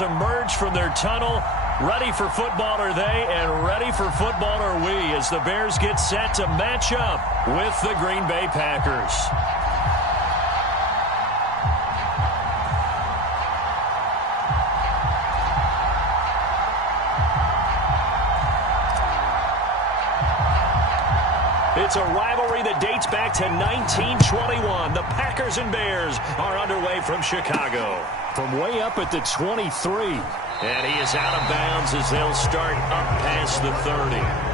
Emerge from their tunnel. Ready for football are they, and ready for football are we as the Bears get set to match up with the Green Bay Packers. It's a rivalry that dates back to 1921. The Packers and Bears are underway from Chicago. From way up at the 23. And he is out of bounds as they'll start up past the 30.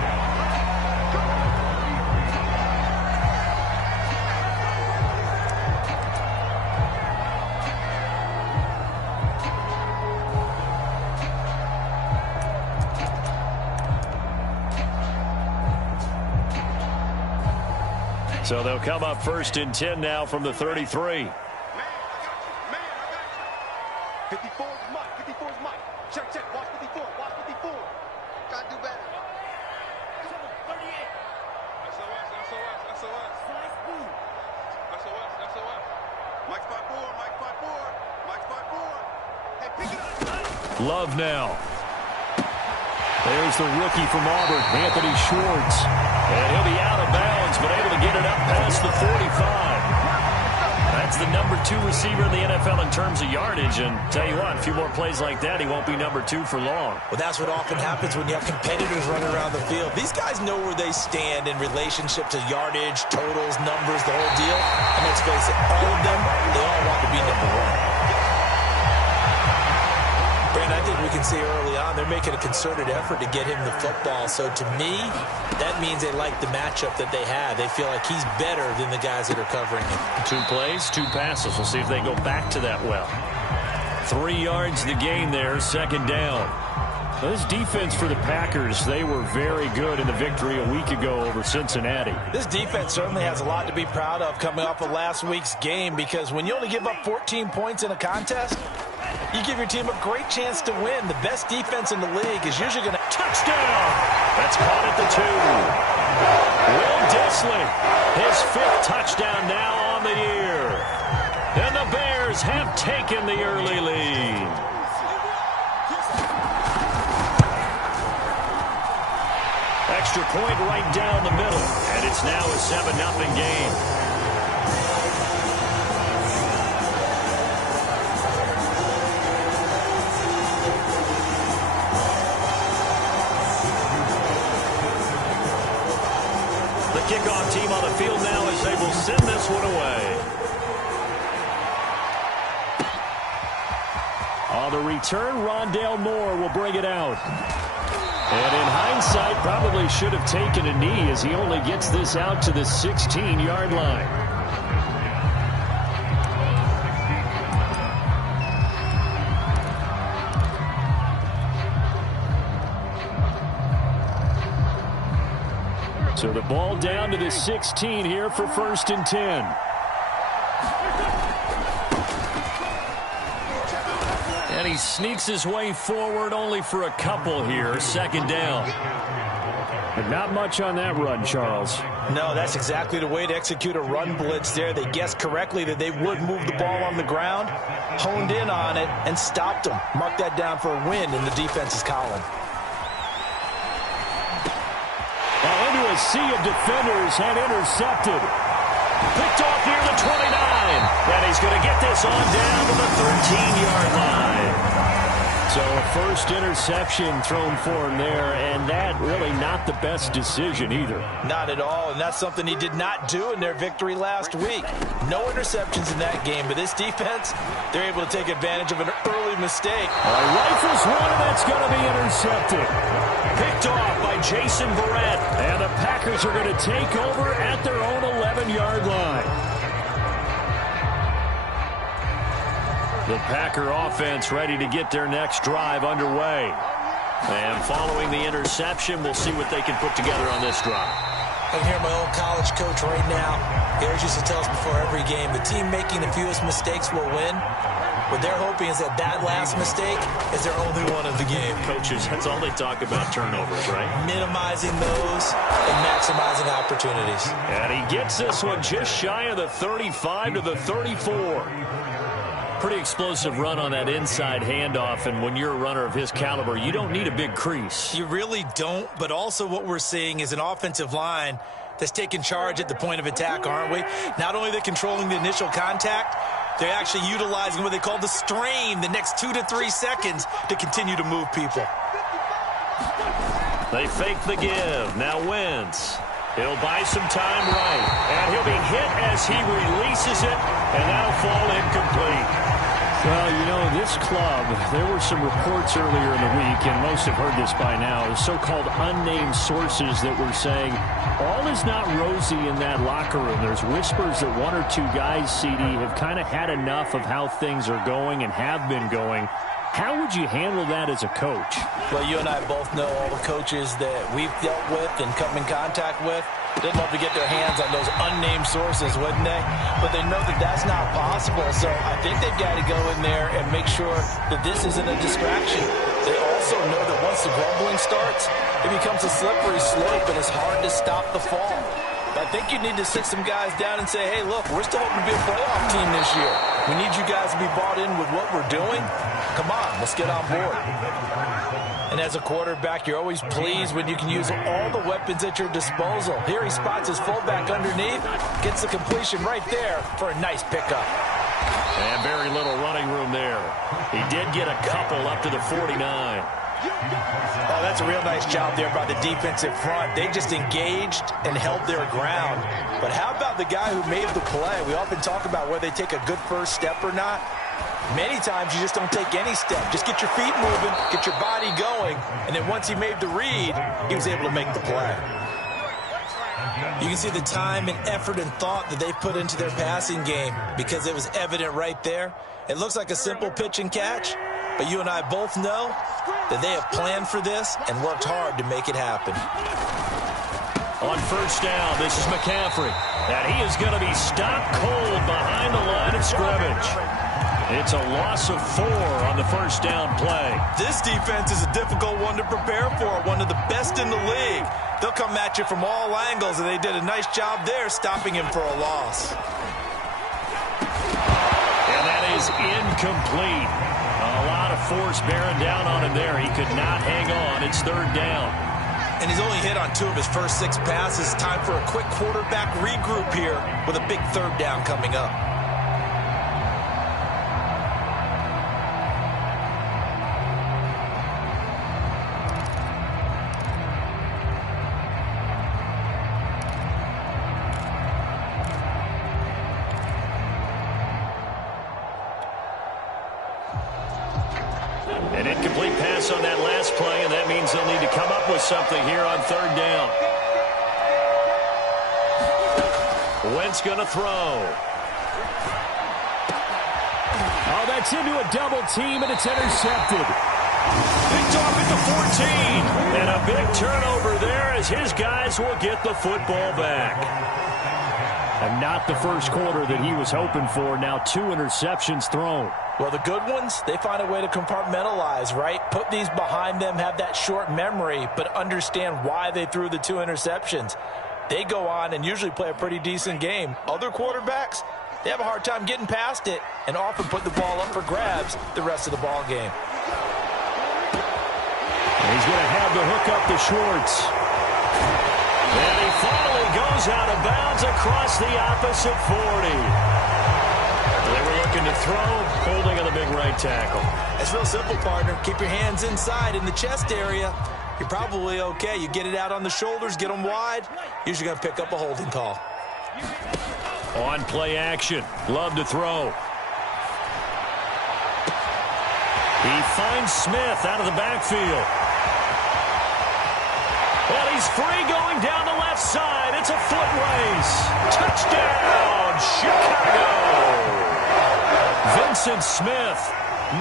So they'll come up 1st and 10 now from the 33. 54 is Mike. 54 is Mike. Check, check. Watch 54. Watch 54. Gotta do better. 38. SOS, SOS, SOS. SOS, SOS. Mike spot 4. Mike spot 4. Mike spot 4. Hey, pick it up. Love now. There's the rookie from Auburn, Anthony Schwartz. And he'll be out of bounds, but able to get it up past the 45. That's the number 2 receiver in the NFL in terms of yardage. And tell you what, a few more plays like that, he won't be number 2 for long. Well, that's what often happens when you have competitors running around the field. These guys know where they stand in relationship to yardage, totals, numbers, the whole deal. And let's face it, all of them, they all want to be number 1. Brandon, I think we can see early on they're making a concerted effort to get him the football. So to me, that means they like the matchup that they have. They feel like he's better than the guys that are covering him. 2 plays, 2 passes. We'll see if they go back to that well. 3 yards the gain there, 2nd down. This defense for the Packers, they were very good in the victory a week ago over Cincinnati. This defense certainly has a lot to be proud of coming off of last week's game, because when you only give up 14 points in a contest, you give your team a great chance to win. The best defense in the league is usually going to... Touchdown! That's caught at the 2. Will Dissly, his 5th touchdown now on the year. And the Bears have taken the early lead. Extra point right down the middle. And it's now a 7-0 game. Kickoff team on the field now as they will send this one away. On the return, Rondale Moore will bring it out. And in hindsight, probably should have taken a knee as he only gets this out to the 16-yard line. So the ball down to the 16 here for 1st and 10. And he sneaks his way forward only for a couple here. 2nd down. But not much on that run, Charles. No, that's exactly the way to execute a run blitz there. They guessed correctly that they would move the ball on the ground, honed in on it, and stopped them. Mark that down for a win in the defense's column. Into a sea of defenders and intercepted. Picked off near the 29. And he's going to get this on down to the 13-yard line. So a first interception thrown for him there, and that really not the best decision either. Not at all, and that's something he did not do in their victory last week. No interceptions in that game, but this defense, they're able to take advantage of an early mistake. Rifles one, and that's going to be intercepted. Picked off by Jason Verrett, and the Packers are going to take over at their own 11-yard line. The Packer offense ready to get their next drive underway. And following the interception, we'll see what they can put together on this drive. I can hear my old college coach right now. He always used to tell us before every game, the team making the fewest mistakes will win. What they're hoping is that last mistake is their only one of the game. Coaches, that's all they talk about, turnovers, right? Minimizing those and maximizing opportunities. And he gets this one just shy of the 35 to the 34. Pretty explosive run on that inside handoff, and when you're a runner of his caliber, you don't need a big crease. You really don't, but also what we're seeing is an offensive line that's taking charge at the point of attack, aren't we? Not only are they controlling the initial contact, they're actually utilizing what they call the strain the next 2 to 3 seconds to continue to move people. They fake the give. Now Wentz. He'll buy some time right. And he'll be hit as he releases it, and that'll fall incomplete. Well, you know, this club, there were some reports earlier in the week, and most have heard this by now, so-called unnamed sources that were saying all is not rosy in that locker room. There's whispers that 1 or 2 guys, CD, have kind of had enough of how things are going and have been going. How would you handle that as a coach? Well, you and I both know all the coaches that we've dealt with and come in contact with. They'd love to get their hands on those unnamed sources, wouldn't they? But they know that that's not possible, so I think they've got to go in there and make sure that this isn't a distraction. They also know that once the grumbling starts, it becomes a slippery slope, and it's hard to stop the fall. But I think you need to sit some guys down and say, hey, look, we're still hoping to be a playoff team this year. We need you guys to be bought in with what we're doing. Come on, let's get on board. And as a quarterback, you're always pleased when you can use all the weapons at your disposal. Here he spots his fullback underneath, gets the completion right there for a nice pickup. And very little running room there. He did get a couple up to the 49. Oh, that's a real nice job there by the defensive front. They just engaged and held their ground. But how about the guy who made the play? We often talk about whether they take a good first step or not. Many times you just don't take any step. Just get your feet moving, get your body going, and then once he made the read, he was able to make the play. You can see the time and effort and thought that they put into their passing game because it was evident right there. It looks like a simple pitch and catch, but you and I both know that they have planned for this and worked hard to make it happen. On first down, this is McCaffrey. And he is going to be stopped cold behind the line of scrimmage. It's a loss of 4 on the first down play. This defense is a difficult one to prepare for, one of the best in the league. They'll come at you from all angles, and they did a nice job there stopping him for a loss. And that is incomplete. A lot of force bearing down on him there. He could not hang on. It's third down. And he's only hit on 2 of his first 6 passes. Time for a quick quarterback regroup here with a big third down coming up. An incomplete pass on that last play, and that means they'll need to come up with something here on third down. Wentz going to throw. Oh, that's into a double team, and it's intercepted. Picked off at the 14. And a big turnover there as his guys will get the football back. And not the first quarter that he was hoping for. Now 2 interceptions thrown. Well, the good ones, they find a way to compartmentalize, right? Put these behind them, have that short memory, but understand why they threw the 2 interceptions. They go on and usually play a pretty decent game. Other quarterbacks, they have a hard time getting past it and often put the ball up for grabs the rest of the ball game. He's going to have the hook up to Schwartz. And he finally goes out of bounds across the opposite 40. They were looking to throw, holding on the big right tackle. It's real simple, partner. Keep your hands inside in the chest area. You're probably okay. You get it out on the shoulders, get them wide. Usually going to pick up a holding call. On play action. Love to throw. He finds Smith out of the backfield. Well, he's free going down the left side. It's a foot race. Touchdown, Chicago. Vincent Smith,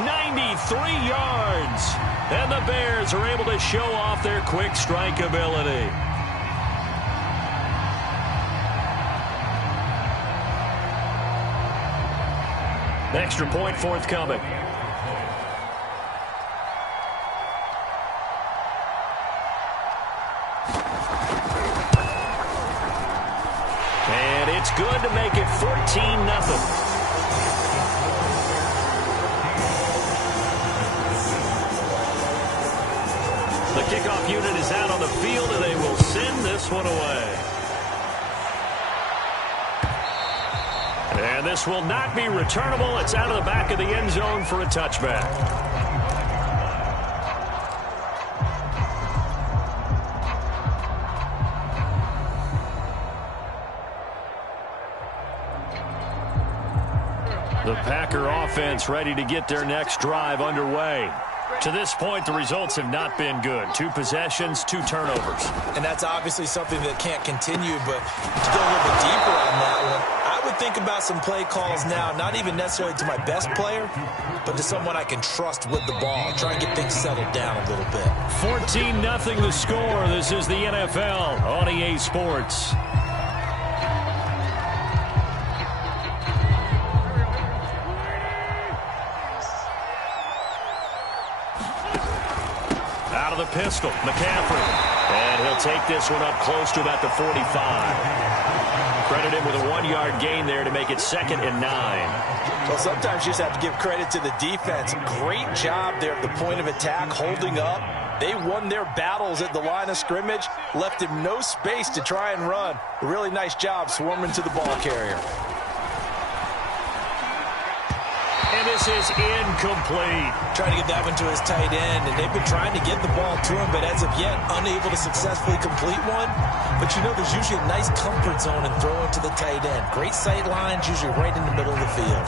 93 yards. And the Bears are able to show off their quick strike ability. Extra point forthcoming. And it's good to make it 14-0. The kickoff unit is out on the field, and they will send this one away. And this will not be returnable. It's out of the back of the end zone for a touchback. The Packer offense ready to get their next drive underway. To this point, the results have not been good. 2 possessions, 2 turnovers. And that's obviously something that can't continue, but to go a little bit deeper on that one, I would think about some play calls now, not even necessarily to my best player, but to someone I can trust with the ball. Try and get things settled down a little bit. 14-0 the score. This is the NFL on EA Sports. Out of the pistol, McCaffrey. And he'll take this one up close to about the 45. Credit him with a 1-yard gain there to make it 2nd and 9. Well, sometimes you just have to give credit to the defense. Great job there at the point of attack, holding up. They won their battles at the line of scrimmage, left him no space to try and run. A really nice job swarming to the ball carrier. And this is incomplete. Trying to get that one to his tight end, and they've been trying to get the ball to him, but as of yet, unable to successfully complete one. But you know, there's usually a nice comfort zone in throwing to the tight end. Great sight lines, usually right in the middle of the field.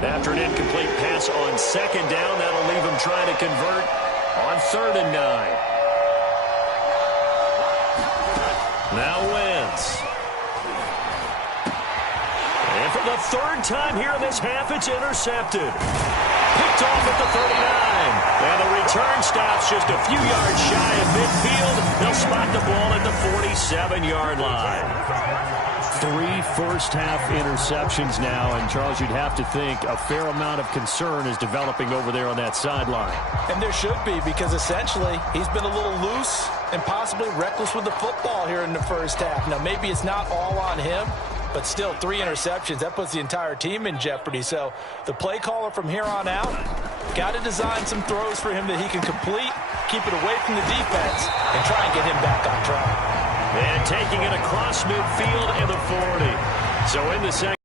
After an incomplete pass on 2nd down, that'll leave him trying to convert on 3rd and 9. Now Wentz. And for the 3rd time here in this half, it's intercepted. Picked off at the 39. And the return stops just a few yards shy of midfield. They'll spot the ball at the 47-yard line. 3 first-half interceptions now, and Charles, you'd have to think a fair amount of concern is developing over there on that sideline. And there should be, because essentially he's been a little loose and possibly reckless with the football here in the first half. Now, maybe it's not all on him, but still 3 interceptions. That puts the entire team in jeopardy. So the play caller from here on out got to design some throws for him that he can complete, keep it away from the defense, and try and get him back on track. And taking it across midfield and the 40. So in the second.